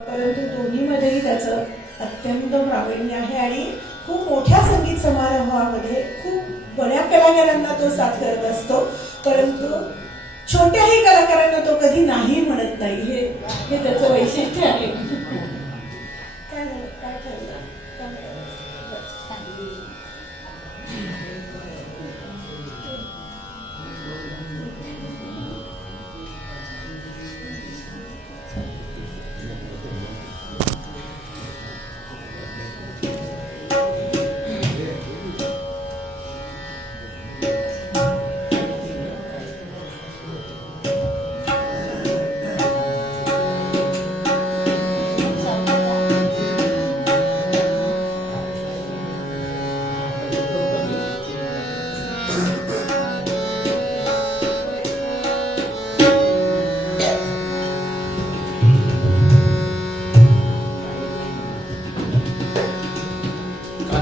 परंतु दोन्हीमध्येही त्याचं अत्यंत प्रावीण्य आहे आणि खूप मोठ्या संगीत समारंभामध्ये खूप बड्या कलाकारांना तो साथ करत असतो, परंतु छोट्याही कलाकारांना तो कधी नाही म्हणत नाही. हे त्याचं वैशिष्ट्य आहे. काय ठरलं?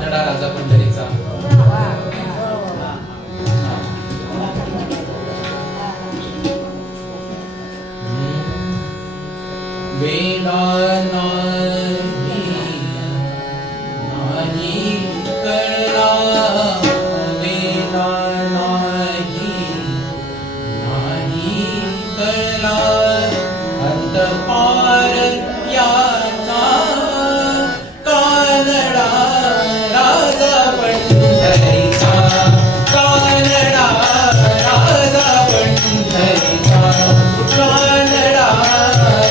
राजा पंढरीचा वेदा नाही कळला, वेदा नाही कळला, अंतपार याचा कानडा राजा पंढरीचा, कानडा राजा पंढरीचा, कानडा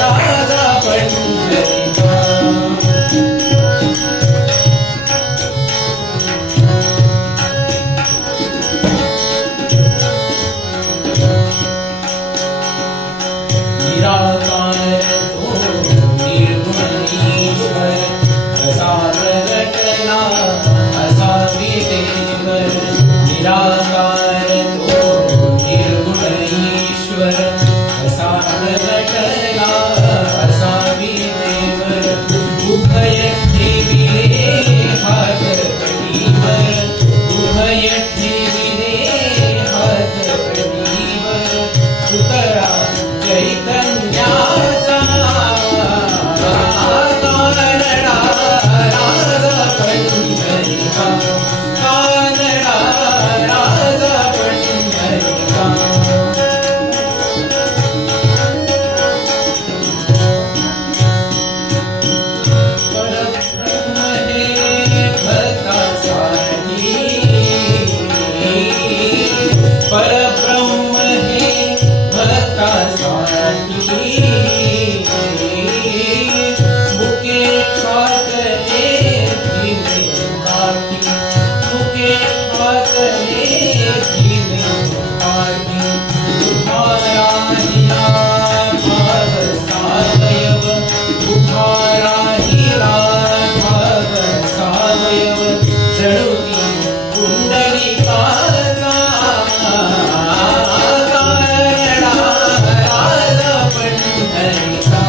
राजा पंढरीचा. निराकार तो निर्गुण ईश्वर, असा प्रगटला असा विदेवर. निराकार तो निर्गुण ईश्वर, असा प्रगटला असा विदेवर. उभय ठेविले हात कटीवर, उभय ठेविले हात कटीवर. पुतळा चैतन्याचा कानडा राजा पंढरीचा, कानडा राजा पंढरीचा. परब्रह्म हे भक्तासाठी, परब्रह्म हे भक्तासाठी. मुके ठाकले भीमे काठी, मुके ठाकले भीमे काठी. उभारा हिला भाव सावयव, उभारा हिला भाव सावयव. जणू ती पुंडलिकाचा कानडा राजा पंढरीचा.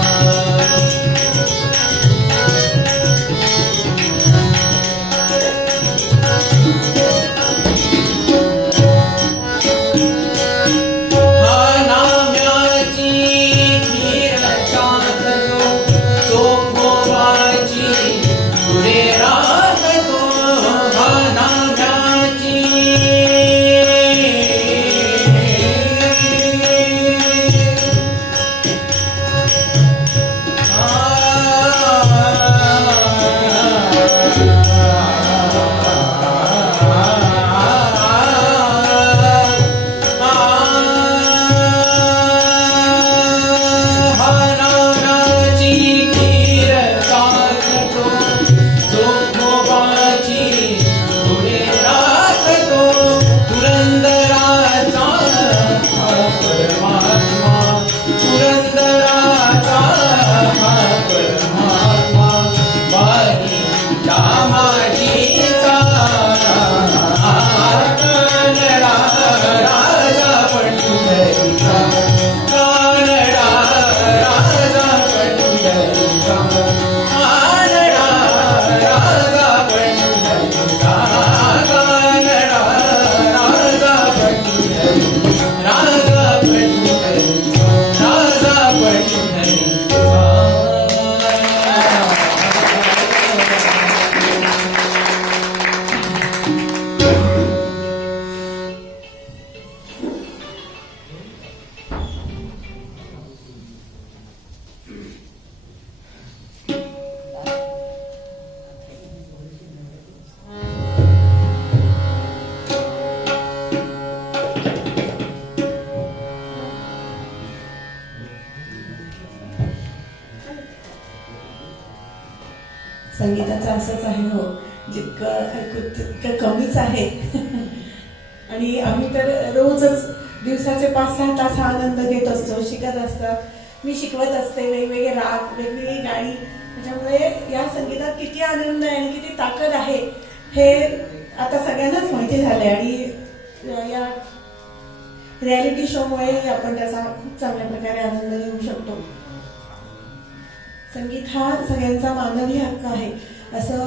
हा नाम्याची खीर चाखतो, सोमवारची पुढे राखतो. हा नाम्याची संगीताचं असंच आहे हो, जितकं ऐकू तितकं कमीच आहे. आणि आम्ही तर रोजच दिवसाचे 5-6 तास हा आनंद घेत असतो, शिकत असतात. मी शिकवत असते वेगवेगळे राग, वेगवेगळी गाणी. त्याच्यामुळे या संगीतात किती आनंद आहे आणि किती ताकद आहे हे आता सगळ्यांनाच माहिती झालंय. आणि या रियालिटी शोमुळे आपण त्याचा खूप चांगल्या प्रकारे आनंद घेऊ शकतो. संगीत हा सगळ्यांचा मानवी हक्क आहे असं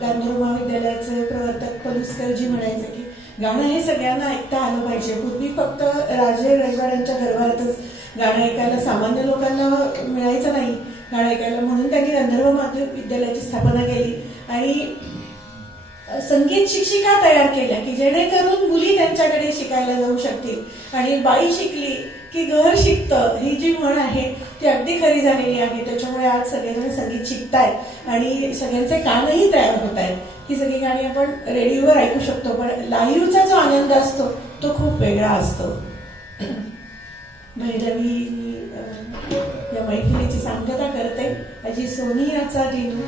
गांधर्व महाविद्यालयाचे प्रवर्तक पलुसकरजी म्हणायचे की गाणं हे सगळ्यांना ऐकता आलं पाहिजे. पूर्वी फक्त राजे रजवाड्यांच्या दरबारातच गाणं ऐकायला सामान्य लोकांना मिळायचं नाही गाणं ऐकायला, म्हणून त्यांनी गांधर्व महाविद्यालयाची स्थापना केली आणि संगीत शिक्षिका तयार केल्या की जेणेकरून मुली त्यांच्याकडे शिकायला जाऊ शकतील. आणि बाई शिकली की घर शिकतं ही जी म्हण आहे ती अगदी खरी झालेली आहे. त्याच्यामुळे आज सगळेजण संगीत शिकतायत आणि सगळ्यांचे कानही तयार होत आहेत. ही सगळी गाणी आपण रेडिओवर ऐकू शकतो, पण लाईव्हचा जो आनंद असतो तो खूप वेगळा असतो. भैरवी या मैफिलीची सांगता करते. अजी सोनियाचा दिनू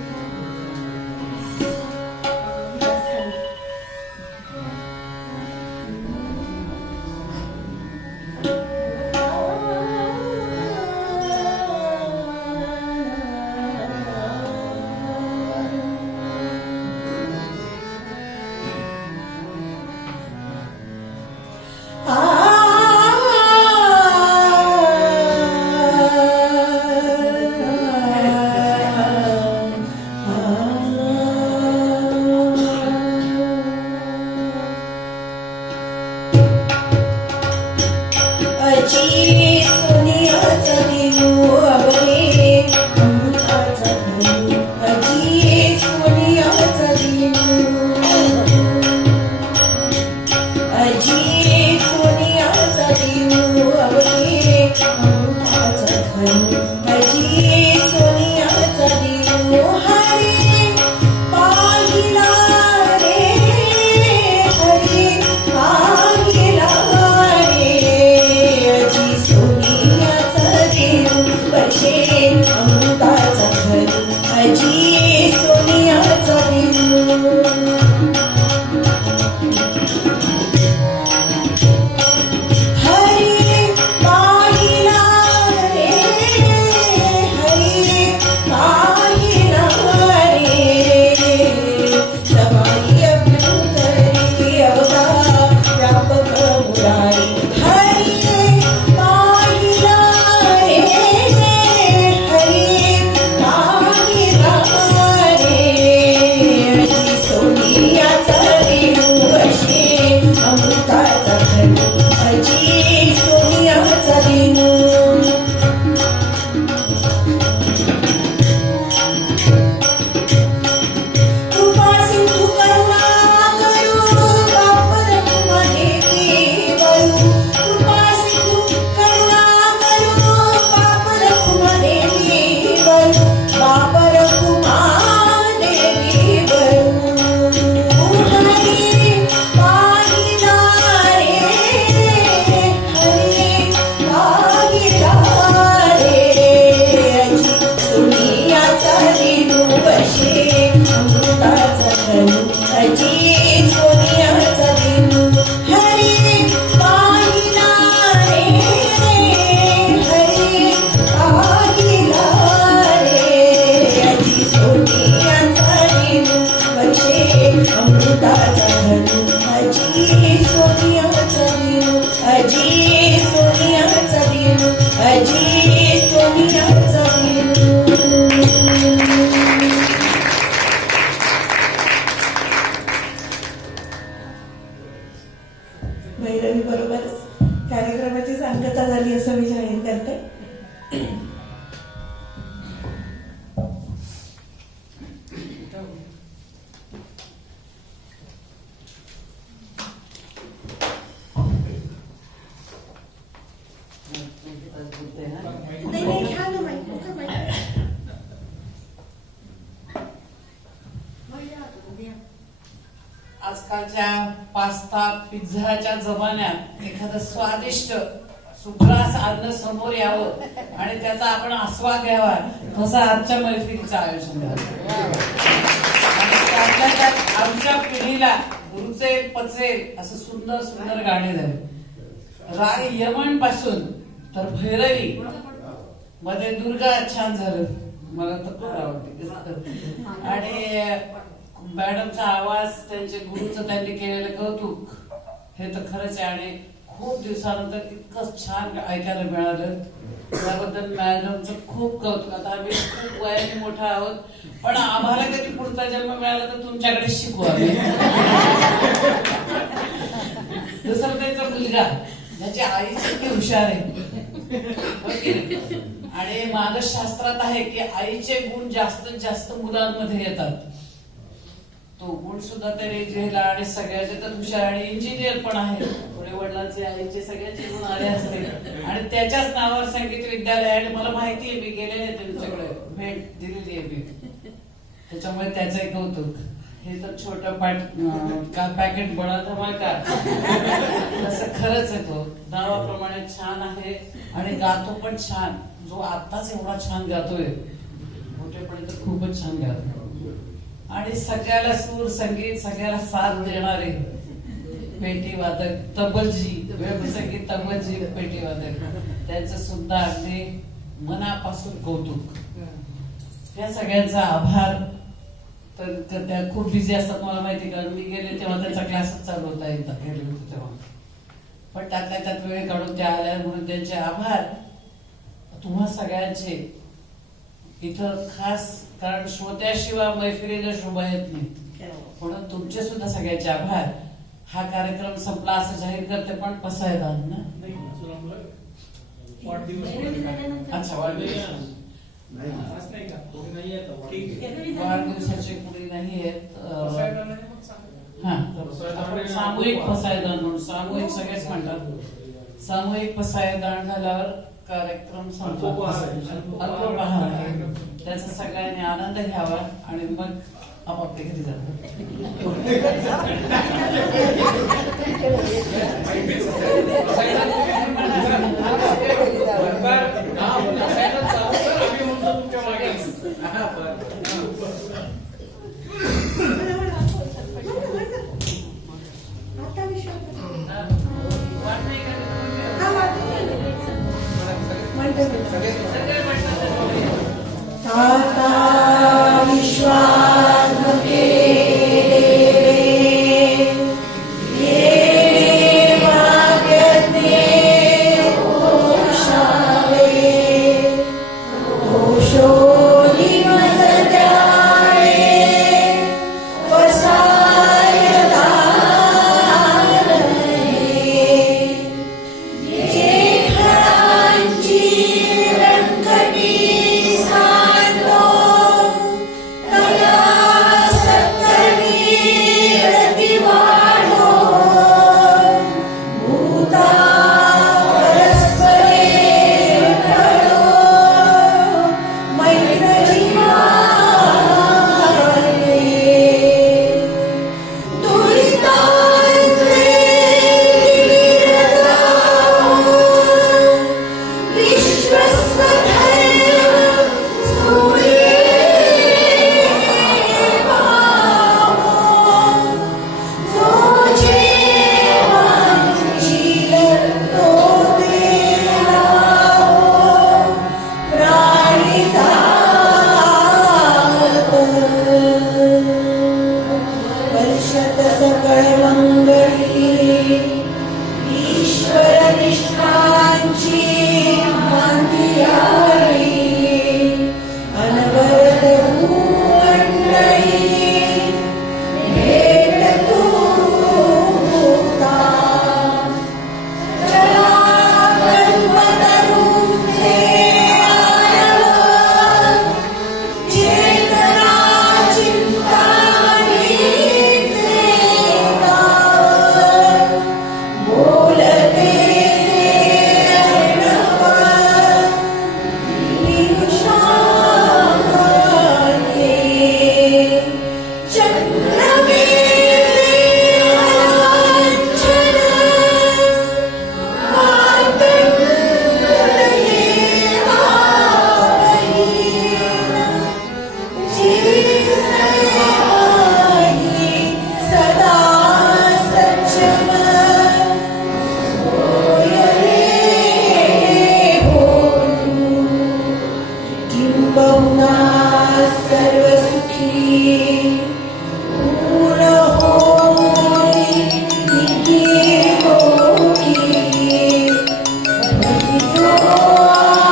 भैरवी बरोबर कार्यक्रमाची सांगता झाली असं मी जाहीर करते. आजकालच्या पास्ता पिझ्झाच्या जमान्यात एखादं स्वादिष्ट सुग्रास अन्न समोर यावं आणि त्याचा आपण आस्वाद घ्यावा, तसं आजच्या मैत्रिणीचं आयोजन झालं. आणि त्यातल्या त्यात आमच्या पिढीला रुचेल पचेल असं सुंदर सुंदर गाणे झाले. राग यमन पासून तर भैरवी मध्ये दुर्गा छान झालं, मला तर खूप आवडते. आणि मॅडमचा आवाज, त्यांचे गुरुचं त्यांनी केलेलं कौतुक हे तर खरंच आहे. आणि खूप दिवसानंतर इतकं छान ऐकायला मिळालं, त्याबद्दल मॅडमचं खूप कौतुक. आता आम्ही खूप वयाने मोठा आहोत, पण आम्हाला कधी पुढचा जन्म मिळाला तर तुमच्याकडे शिकू आम्ही. दुसरं त्यांचा मुलगा, ज्याची आई किती हुशार आहे. आणि मानसशास्त्रात आहे की आईचे गुण जास्तीत जास्त मुलांमध्ये येतात. तो गुण सुद्धा त्याने झेला आणि सगळ्याचे तर हुशार आणि इंजिनियर पण आहे. पुढे वडिलांचे आईचे सगळ्याचे गुण आले असते. आणि त्याच्याच नावावर संगीत विद्यालय आहे. आणि मला माहिती आहे, मी गेलेले त्यांच्याकडे भेट दिलेली आहे मी, त्याच्यामुळे त्याचं एक कौतुक. हे तर छोटं पॅकेट बडा धमाका तसं खरंच आहे. तो नावाप्रमाणे छान आहे आणि गातो पण छान. जो आत्ताच एवढा छान गातोय, मोठेपणी तर खूपच छान गातो. आणि सगळ्याला सूर संगीत, सगळ्याला साथ देणारे पेटी वादक तबलजी, संगीत तबलजी पेटी वादक, त्यांचं सुद्धा अगदी मनापासून कौतुक. त्या सगळ्यांचा आभार. तर त्या खूप बिझी असतात मला माहिती, कारण मी गेले तेव्हा त्यांचा क्लासच चालू होता, एकदा गेले होते तेव्हा. पण त्यातल्या त्यात वेळ काढून त्या आल्या म्हणून त्यांचे आभार. तुम्हा सगळ्यांचे इथं खास, कारण श्रोत्याशिवाय मैफिलीला शोभा येत नाही, म्हणून तुमचे सुद्धा सगळ्यांचे आभार. हा कार्यक्रम संपला असं जाहीर करते, पण पसायदान ना, अच्छा वाढदिवस, वाढदिवसाचे कुणी नाही आहेत. हा, आपण सामूहिक पसायदान म्हणून, सामूहिक सगळेच म्हणतात. सामूहिक पसायदान झाल्यावर कार्यक्रम संपला, अल्पोपहार आहे, त्याचा सगळ्यांनी आनंद घ्यावा आणि मग आपापल्या घरी जातात. हा